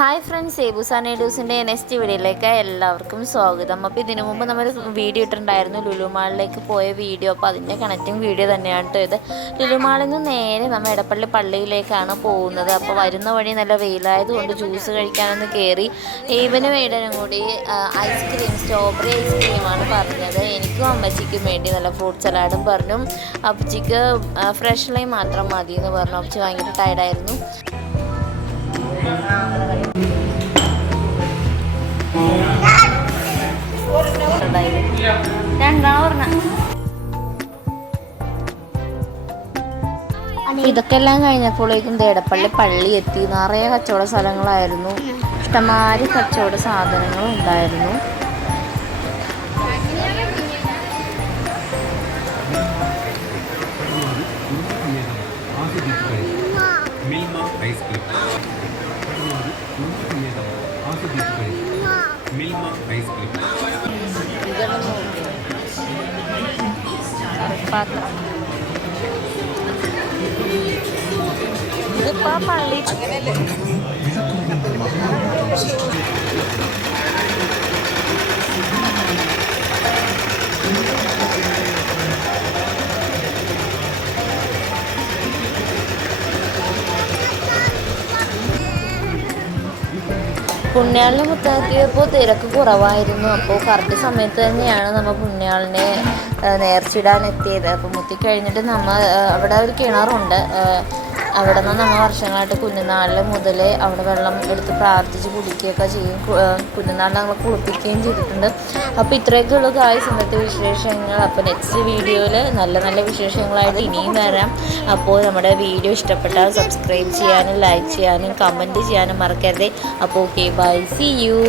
Hi friends, സേബുസാന ഡൂസിൻ്റെ next വീഡിയോയിലേക്ക് എല്ലാവർക്കും സ്വാഗതം. അപ്പോൾ ഇതിനു മുമ്പ് നമ്മൾ വീഡിയോ ഇട്ടിട്ടുണ്ടായിരുന്നു ലുലു മാളിലേക്ക് പോയ വീഡിയോ. അപ്പോൾ അതിൻ്റെ കണക്റ്റിംഗ് വീഡിയോ തന്നെയാണ് കേട്ടോ ഇത്. ലുലു മാളിൽ നിന്ന് നേരെ നമ്മൾ എടപ്പള്ളി പള്ളിയിലേക്കാണ് പോകുന്നത്. അപ്പോൾ വരുന്ന വഴി നല്ല വെയിലായതുകൊണ്ട് ജ്യൂസ് കഴിക്കാനൊന്ന് കയറി. ഈവനും വേടനും കൂടി ഐസ്ക്രീം, സ്ട്രോബെറി ഐസ്ക്രീമാണ് പറഞ്ഞത്. എനിക്കും അമ്മച്ചിക്കും വേണ്ടി നല്ല ഫ്രൂട്ട് സലാഡും പറഞ്ഞു. അപ്പച്ചിക്ക് ഫ്രഷ് ലൈം മാത്രം മതി എന്ന് പറഞ്ഞു. അപ്പച്ചി ഭയങ്കര ടയർഡായിരുന്നു. ഇതൊക്കെ എല്ലാം കഴിഞ്ഞപ്പോഴേക്കും എടപ്പള്ളി പള്ളി എത്തി. നിറയെ കച്ചവട സ്ഥലങ്ങളായിരുന്നു. ഇഷ്ടംമാതിരി കച്ചവട സാധനങ്ങളും ഉണ്ടായിരുന്നു. ഇതിപ്പോ പള്ളി പുണ്യാളിനെ മുത്താക്കിയപ്പോൾ തിരക്ക് കുറവായിരുന്നു. അപ്പോൾ കറക്റ്റ് സമയത്ത് തന്നെയാണ് നമ്മൾ പുണ്യാളിനെ നേർച്ചിടാൻ എത്തിയത്. അപ്പോൾ മുത്തിക്കഴിഞ്ഞിട്ട് നമ്മൾ അവിടെ ഒരു കിണറുണ്ട്. അവിടെ നിന്ന് നമ്മൾ വർഷങ്ങളായിട്ട് കുഞ്ഞുനാളിൽ മുതലേ അവിടെ വെള്ളം എടുത്ത് പ്രാർത്ഥിച്ച് കുടിക്കുകയൊക്കെ ചെയ്യും. കുഞ്ഞുനാളിൽ നമ്മളെ കുളിപ്പിക്കുകയും ചെയ്തിട്ടുണ്ട്. അപ്പോൾ ഇത്രയൊക്കെ ഉള്ളൂ ഗായ്സ് ഇന്നത്തെ വിശേഷങ്ങൾ. അപ്പോൾ നെക്സ്റ്റ് വീഡിയോയിൽ നല്ല നല്ല വിശേഷങ്ങളായിട്ട് ഇനിയും വരാം. അപ്പോൾ നമ്മുടെ വീഡിയോ ഇഷ്ടപ്പെട്ടാൽ സബ്സ്ക്രൈബ് ചെയ്യാനും ലൈക്ക് ചെയ്യാനും കമൻറ്റ് ചെയ്യാനും മറക്കരുത്. അപ്പോൾ ഓക്കെ, ബൈ, സീ യു.